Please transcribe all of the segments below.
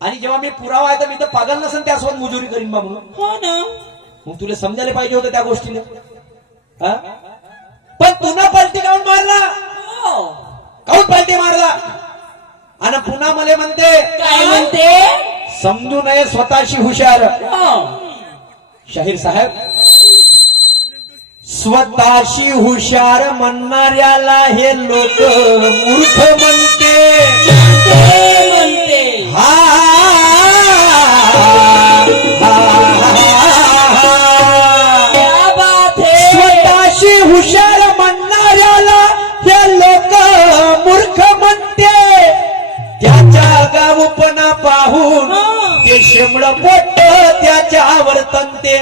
आणि जेव्हा मी पुरावा आहे तर मी तर पागल नसेल त्यासोबत मुजुरी करीन बा म्हणून. हो ना. मग तुला समजायला पाहिजे होतं त्या गोष्टीला हा? पण पुन्हा पलटी काऊन मारला? हो. काऊन पलटी मारला? आणि पुन्हा मला म्हणते काय म्हणते? समजू नये स्वतःशी हुशार. हो. शाहीर साहेब स्वतःशी हुशार म्हणणाऱ्याला हे लोक मूर्ख म्हणते. ते म्हणते. हा, हा. शेमड पोट त्याच्यावर तंते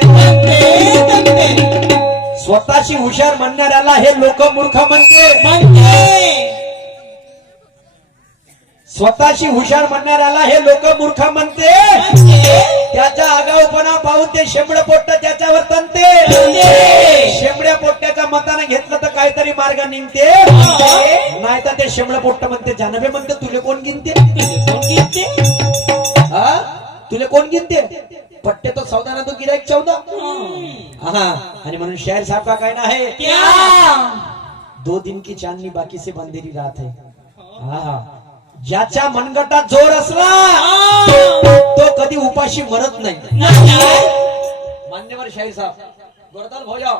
स्वतःशी हुशार म्हणणाऱ्याला हे लोक मूर्ख म्हणते. स्वतःशी हुशार म्हणणाऱ्याला हे लोक मूर्ख म्हणते. म्हणते त्याच्या आगाऊपणा पाहून ते शेंबड पोट्ट त्याच्यावर तनते. तंते. शेंबड्या पोट्ट्याच्या मताने घेतलं तर काहीतरी मार्ग निघते. नाही तर ते शेंबड पोट्ट म्हणते. जानवे म्हणते तुले कोण गिनते? कोण गीते तुले कोण गिनते? पट्टे तो चौदा ना तो गिरायक चौदा. हा आणि म्हणून शहर साहब का कहना है क्या? दो दिन की चांदनी बाकी से बंदेरी रात है. हा. ज्याच्या मनगटात जोर असला तो कधी उपाशी मरत नाही. मान्यवर शाही साहेब गोरदाल भोया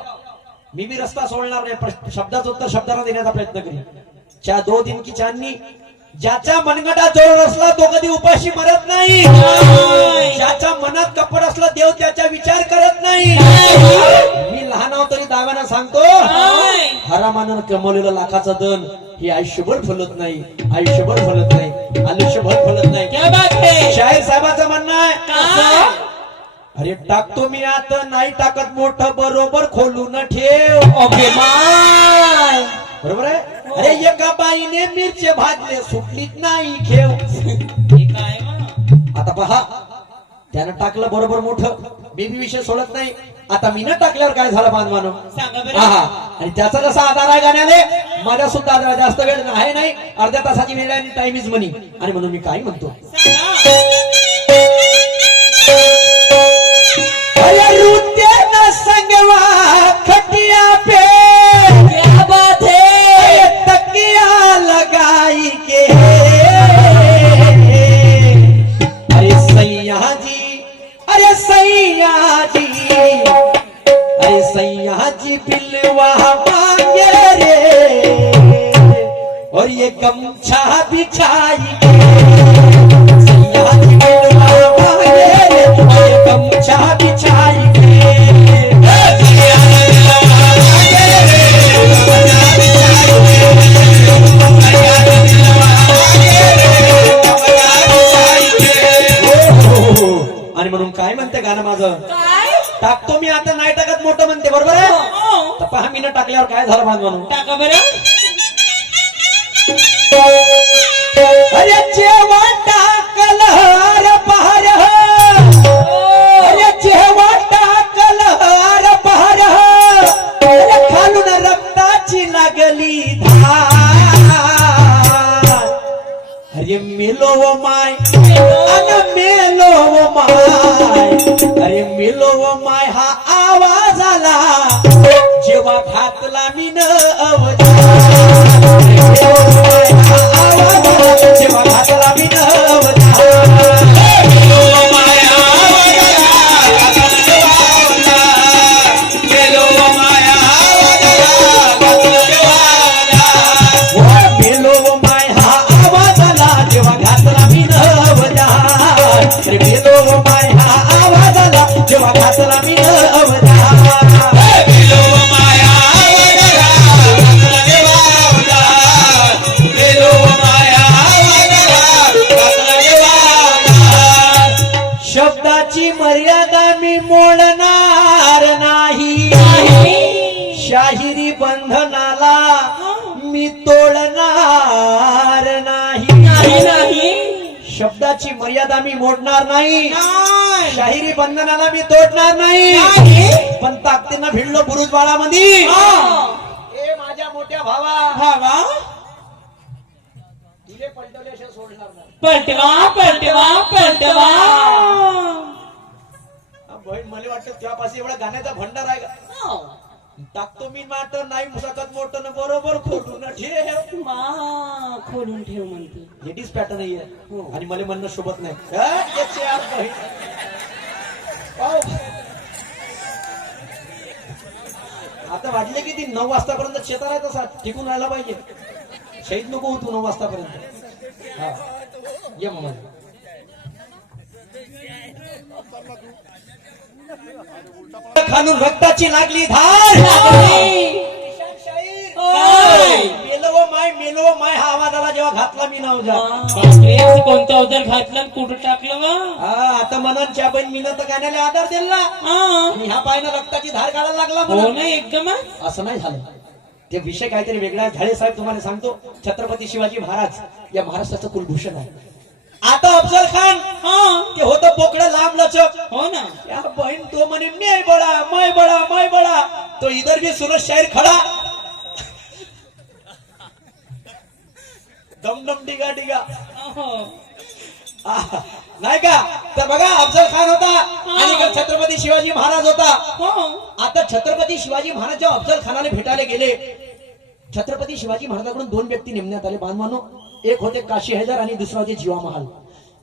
मी बी रस्ता सोडणार नाही शब्दाचं उत्तर शब्दाला देण्याचा प्रयत्न करीन. च्या दो दिन की चांदनी ज्याच्या मनगटात जोर असला तो कधी उपाशी मरत नाही. ज्याच्या मनात कपड असला देव त्याचा विचार करत नाही. मी लहान आहो तरी दाव्यानं सांगतो हरामानं कमवलेलं लाखाचं धन हे आयुष्यभर फलत नाही. आयुष्यभर फलत नाही. आयुष्यभर फलत नाही. क्या बात शाहीर साहेबाचं म्हणणं आहे? अरे टाकतो मी आता नाही टाकत मोठं बरोबर खोलून ठेव. अभिमान बरोबर आहे? अरे एका बाईने मिरचे भाजले सुटलीच नाही खेव हे मग? आता पहा त्यानं टाकलं बरोबर मोठं. बेबी विषय सोडत नाही. आता मी न टाकल्यावर काय झालं बांधवानो हा आणि त्याचा जसा आधार आहे गाण्याने माझ्या सुद्धा आधार. जास्त वेळ आहे नाही. अर्ध्या तासाची वेळ आहे आणि टाइम इज मनी आणि म्हणून मी काय म्हणतो? खटिया पे। क्या बात है अरे सैया जी, अरे सैया जी। अरे सैया जी बिलवा और ये गमछा बिछाई सैया जी बिलवा बिछाई आणि म्हणून काय म्हणते गाणं माझं? काय? टाकतो मी आता नाही टाकत मोठं म्हणते बरोबर आहे? हो. तर पहा मी न टाकल्यावर काय झालं बांध म्हणून? टाका बरं. अरे जेव्हा टाकल हर पहार. अरे जेव्हा टाकल मेलो माय अरे मेलो माय हा आवाज आला. जेव्हा घातला मी न शब्दाची मर्यादा मी मोडणार नाही. शाहिरी बंधनाला मी तोडणार नाही. शब्दाची मर्यादा मी मोडणार नाही. शाहिरी बंधनाला मी तोडणार नाही. पण ताकदीनं भिडलो बुरुज बाळामध्ये हा. ए माझ्या मोठ्या भावा. भावा. पलटवा पलटवा पलटवा. बहीण मला वाटतं तुझ्यापाशी एवढा गाण्याचा भंडार आहे का? टाकतो मी नाट नाही मुसाखत मोठं न बरोबर खोटून ठेव. मा खोलून ठेव म्हणते. लेडीज पॅटर्न आहे हो. आणि मला म्हणणं शोभत नाही. हा. आता वाटले की ती नऊ वाजतापर्यंत आहे तसा टिकून राहायला पाहिजे. शहीद नको होतो नऊ वाजतापर्यंत. हा. ये मामा. खालून रक्ताची लागली धार. लागली. काय? मेलो व माय मेलो व माय हा आवाज आला जेव्हा घातला मी नाव जा. बापरे असं कोणतं अवजार घातलं कुठं टाकलं हा आता च्या बहीण मीनं तर गाण्याला आधार दिला. हा. ह्या पायनं रक्ताची धार काढायला लागला हो म्हणून. ना एकदमच. असं नाही झालं. ते विषय काहीतरी वेगळा. झाडे साहेब तुम्हाला सांगतो. छत्रपती शिवाजी महाराज या महाराष्ट्राचं कुलभूषण आहे. आता अफजल खान हा ते होतं बोकडं लांब लचक. हो ना. या बहीण तो म्हणे मैं बडा मैं बडा मैं बडा तो इधर भी सूरज शाहीर खडा. दम दम डिगा. डिगा नाही का? तर बघा अफजल खान होता आणि छत्रपती शिवाजी महाराज होता. हो. आता छत्रपती शिवाजी महाराज जेव्हा अफजल खानाला भेटायला गेले छत्रपती शिवाजी महाराजांकडून दोन व्यक्ती नेमण्यात आले. बांधवानो एक होते काशी हैदर आणि दुसरा होते जीवा महाल.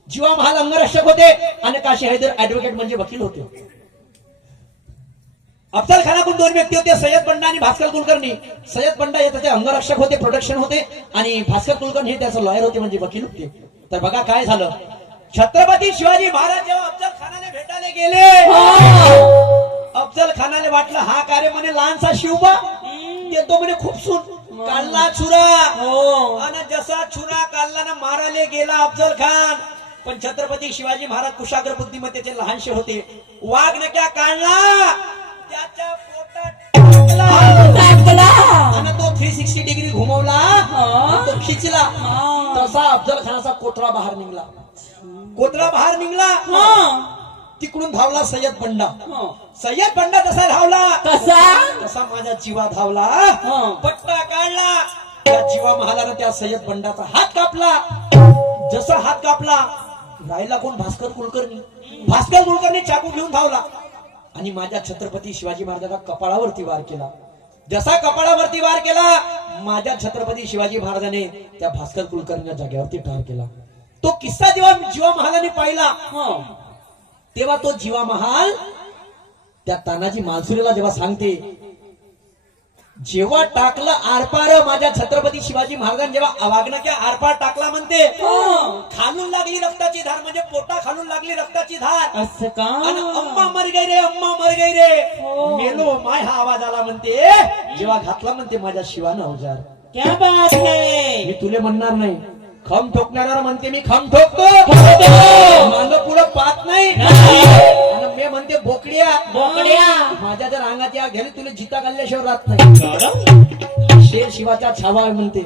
जीवा महाल अंगरक्षक होते आणि काशी हैदर ऍडव्होकेट म्हणजे वकील होते. अफजल खानाकडून दोन व्यक्ती होते सय्यद बंडा आणि भास्कर कुलकर्णी. सय्यद बंडा हे त्याचे अंगरक्षक होते प्रोटेक्शन होते आणि भास्कर कुलकर्णी हे त्याचं लॉयर होते म्हणजे वकील होते. तर बघा काय झालं. छत्रपती शिवाजी महाराज जेव्हा अफजल खानाला भेटायला गेले अफजल खानाने वाटलं हा कार्य म्हणे लहानसा शिवबा. देतो म्हणे खूप सून. काढला छुरा. हो. आणि जसा छुरा काढला ना मारायला गेला अफजल खान पण छत्रपती शिवाजी महाराज कुशाग्र बुद्धिमत्तेचे लहानशे होते. वाघ नक्या काढला. त्याच्या आणि तो थ्री सिक्स्टी डिग्री घुमवला. तो खिचला. तसा अफजल खानाचा कोथळा बाहेर निघला. कोथळा बाहेर निघला? तिकडून धावला सय्यद बंडा हो. सय्यद बंडा तसा धावला. कसा तसा माझा जीवा धावला. पट्टा काढला. त्या जीवा महालानं त्या सय्यद बंडाचा हात कापला. जसा हात कापला राहिला कोण भास्कर कुलकर्णी? भास्कर कुलकर्णी चाकू घेऊन धावला. आणि माझ्या छत्रपती शिवाजी महाराजांना कपाळावरती वार केला. जसा कपाळावरती वार केला माझ्या छत्रपती शिवाजी महाराजाने त्या भास्कर कुलकर्णीच्या जागेवरती ठार केला. तो किस्सा जेव्हा जीवा महालाने पाहिला तेव्हा तो जीवा महाल त्या तानाजी मालसुरीला जेव्हा सांगते जेव्हा टाकलं आरपार माझ्या छत्रपती शिवाजी महाराजांनी जेव्हा अवागणक्या आरपार टाकला म्हणते हो. खालून लागली रक्ताची धार म्हणजे पोटा खालून लागली रक्ताची धार. असं का? अम्मा मर गई रे अम्मा मर गई रे. हो. मेलो माय हा आवाज आला म्हणते जेव्हा घातला म्हणते माझ्या शिवानं अवजार. क्या बात है? मी तुले म्हणणार नाही. खम ठोकणारा म्हणते मी खम ठोकतो. मांग पुढं पाहत नाही. मी म्हणते बोकड्या. बोकड्या. माझ्या जर अंगात या घ्याली तुला जिता घालल्याशिवाय राहत नाही. शेर शिवाच्या छावा म्हणते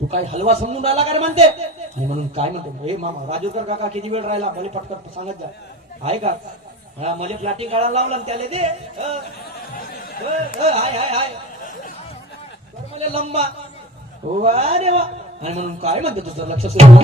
तू काय हलवा समजून राहिला का रे? म्हणते. आणि म्हणून काय म्हणते हे मामा राजूकर काका किती वेळ राहिला? भले पटकन सांगत जा. आहे का? हा मला प्लॅटिंग काढायला लावला त्याला अ, हाय हाय हाय. मला लंबा. वा रे वा. आणि म्हणून काय म्हणते तुझं लक्ष सुरू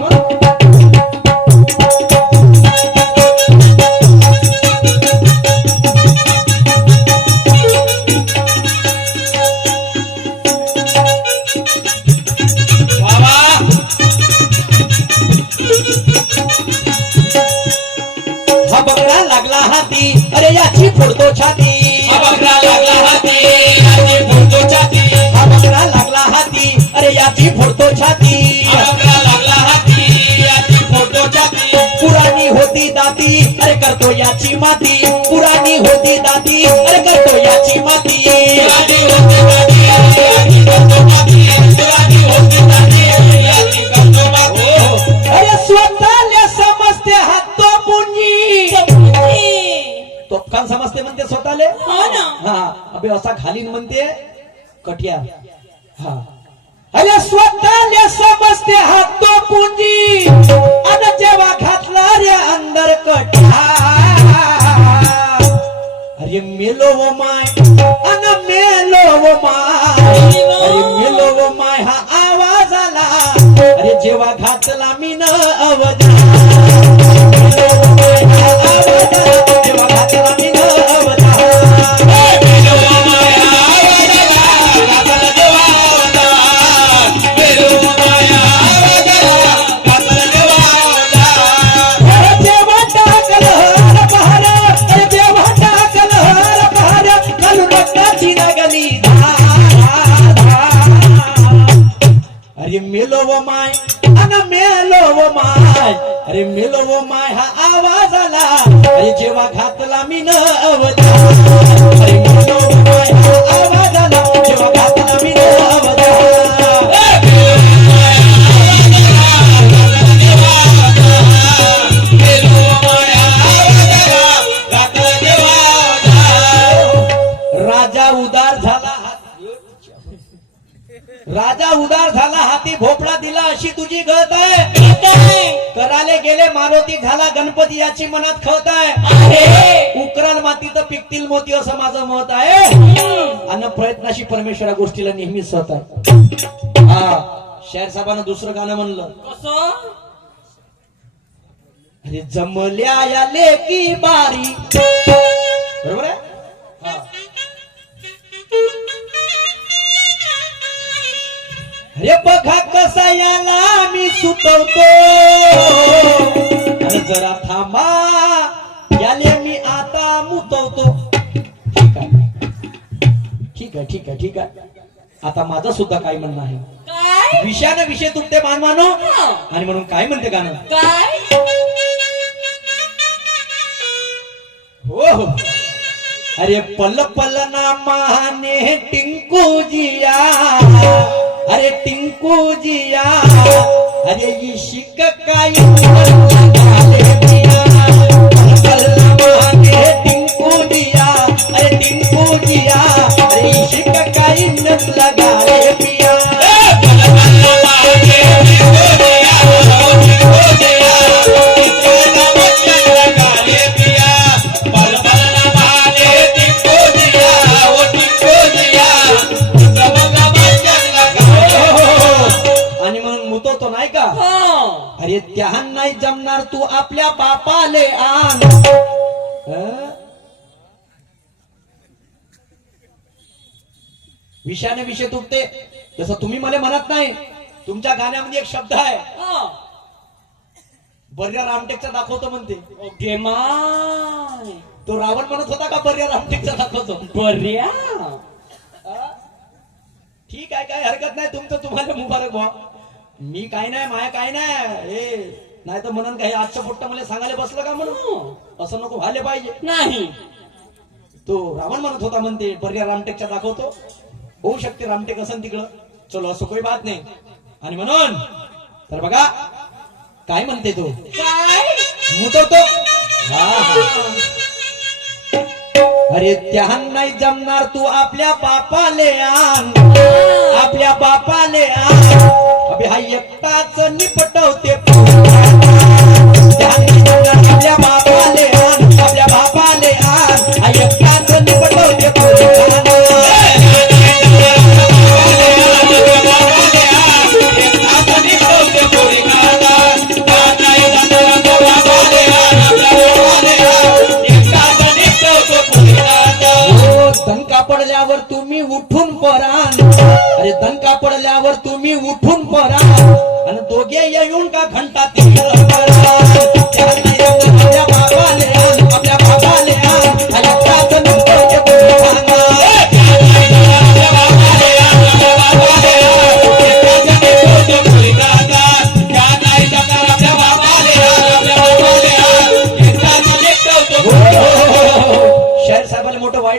याची फोडतो छाती। हा बकरा लागला हाती। याची फोडतो छाती। हा बकरा लागला हाती। अरे याची फोडतो छाती। हा बकरा लागला हाती। याची फोडतो छाती। पुराणी होती दाती। अरे करतो याची माती। पुराणी होती दाती। अरे करतो याची माती। शिवाजी होते हा अबे असा घालीन म्हणते. कटिया. हा. अरे स्वतःले समजते हातो पुंजी. आणि जेव्हा घातला रे अंदर कटिया. अरे मेलो व माय. अन मेलो व माय. अरे मेलो व माय हा आवाज आला. अरे जेव्हा घातला मी न अवजा. अरे मेलो राजा उदार झाला हाती भोपळा दिला अशी तुझी गत आहे. कराले गेले मारुती झाला गणपती याची मनात खवत आहे. उकरान मातीत पिकतील मोती असं माझं मत आहे. आणि प्रयत्नाशी परमेश्वरा गोष्टीला नेहमी सत आहे. हा शाहीर साहेबांना दुसरं गाणं म्हणलं. कसं? अरे जमल्या या लेकी बारी. बरोबर आहे? अरे बघा कसा याला मी सुचवतो. अरे जरा थांबा याले मी आता मुतवतो. ठीक आहे. ठीक आहे ठीक आहे ठीक आहे. आता माझं सुद्धा काय म्हणणं आहे? काय? विषयानं विषय तुटते मानवानो. आणि म्हणून काय म्हणते गाणं? काय? हो हो. अरे पल पल ना माने टिंकू जिया. अरे टिंकू जिया अरे इशिक काही आपल्या बापाले आण? विषयाने विषय तुटते तसं तुम्ही मला म्हणत नाही. तुमच्या गाण्यामध्ये एक शब्द आहे. बर्या रामटेकचा दाखवतो म्हणते. Okay my. तो रावण म्हणत होता का बर्या रामटेकचा दाखवतो? बर्या? ठीक आहे काय हरकत नाही. तुमचं तुम्हाला मुबारक व्हा मी काय नाही माया काय नाही. हे. नाही तर म्हणून काही आजचं पोट्ट मला सांगायला बसलं का म्हणून? असं नको व्हायला पाहिजे. नाही. तो रावण म्हणत होता म्हणते पर्या रामटेकच्या दाखवतो. होऊ शकते रामटेक असन तिकडं. चलो असं काही बात नाही. आणि म्हणून तर बघा काय म्हणते तो? काय? मुतवतो. हा, हा. अरे त्याहन नाही जमणार तू आपल्या बापाले आण. आपल्या बापाले आण. अबे हा एकटाच निपटवते. आपल्या बापाले आण आपल्या बापाले आण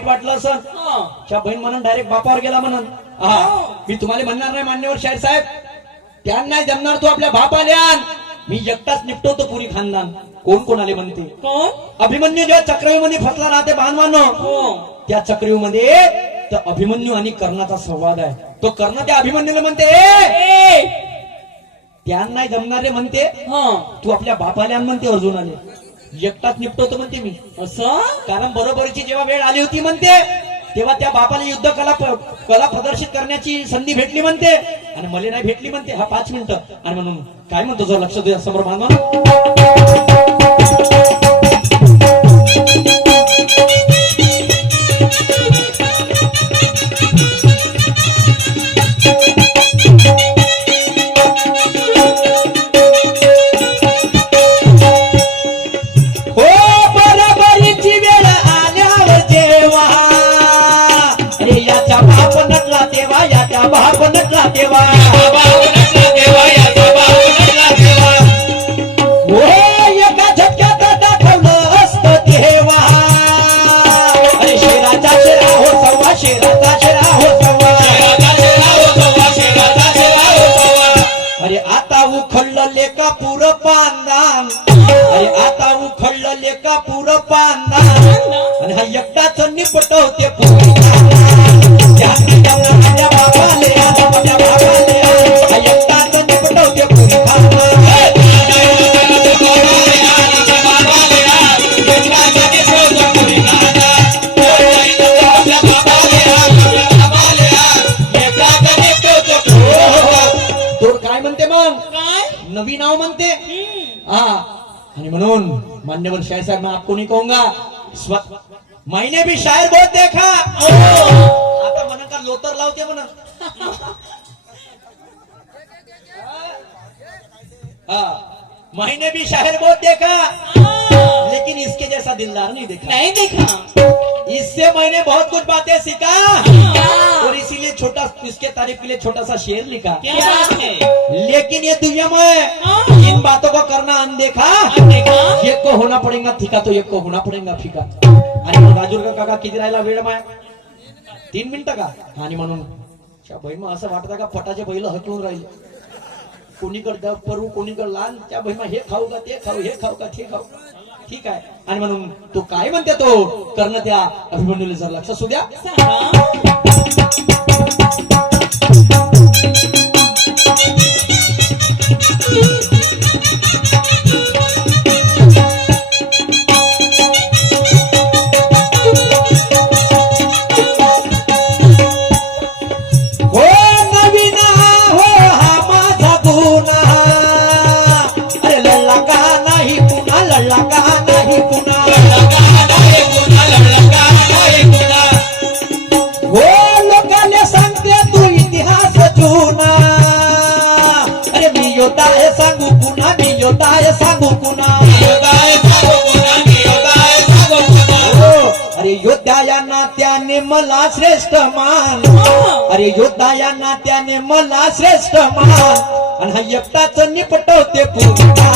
वाईट वाटलं असं हो. त्या बहीण म्हणून डायरेक्ट बापावर गेला म्हणून. हा. मी तुम्हाला म्हणणार नाही मान्यवर शाहीर साहेब. त्यांना जमणार तू आपल्या बापाले आण मी एकटाच निपटवतो पुरी खानदान. कोण कोणाले म्हणते? कोण? अभिमन्यू जेव्हा चक्रव्यूमध्ये फसला राहते बांधवानो हो. त्या चक्रव्यूमध्ये तर अभिमन्यू आणि कर्णाचा संवाद आहे. तो कर्ण त्या अभिमन्यूला म्हणते "ए, ए! त्यांना जमणारे म्हणते. हा. तू आपल्या बापाले आण म्हणते अर्जुनाले. एकटाच निपटवतो म्हणते मी. असं? कारण बरोबरीची जेव्हा वेळ आली होती म्हणते तेव्हा त्या बापाला युद्ध कला कला प्रदर्शित करण्याची संधी भेटली म्हणते. आणि मला नाही भेटली म्हणते हा पाच मिनिटं. आणि म्हणून काय म्हणतो जर लक्ष द्या समोर बांधवा. याच्या बाप नटला तेव्हा याच्या बाप नटला तेव्हा. मान्यवर शायर साहेब मैं आपको नहीं कहूँगा। मैंने भी शायर बहुत देखा। आता म्हणा का लोतर लावते म्हणा हा मैंने भी शायर बहुत देखा। लेकिन इसके जैसा दिलदार नहीं देखा। नहीं देखा। इससे मैंने बहुत कुछ बातें सीखा। और इसीलिए छोटा इसके तारीफ के लिए छोटा सा शेर लिखा। क्या बात है? लेकिन ये दुनिया में। इन बातों को करना अनदेखा। एक को होना पडेगा थिका तो एक को होना पडेगा फिका आणि राजूर काका किती राहिला वेळ माय? तीन मिनिटं का? आणि म्हणून त्या बहिमा असं वाटतं का फटाचे बैल हटवून राहिले? कोणीकडे परू कोणीकडे लहान त्या बहिमा हे खाऊ का ते खाऊ हे खाऊ का ते खाऊ? ठीक आहे आणि म्हणून तो काय म्हणते तो? कर्ण त्या अभिमन्यूला जर लक्ष असू द्या. Thank you. अरे मी योद्धा सांगू पुन्हा मी योद्धा सांगू पुन्हा. हो अरे मला श्रेष्ठ मान. अरे योद्धा या नात्याने मला श्रेष्ठ मान. आणि हा एकटाच निपटवते पुन्हा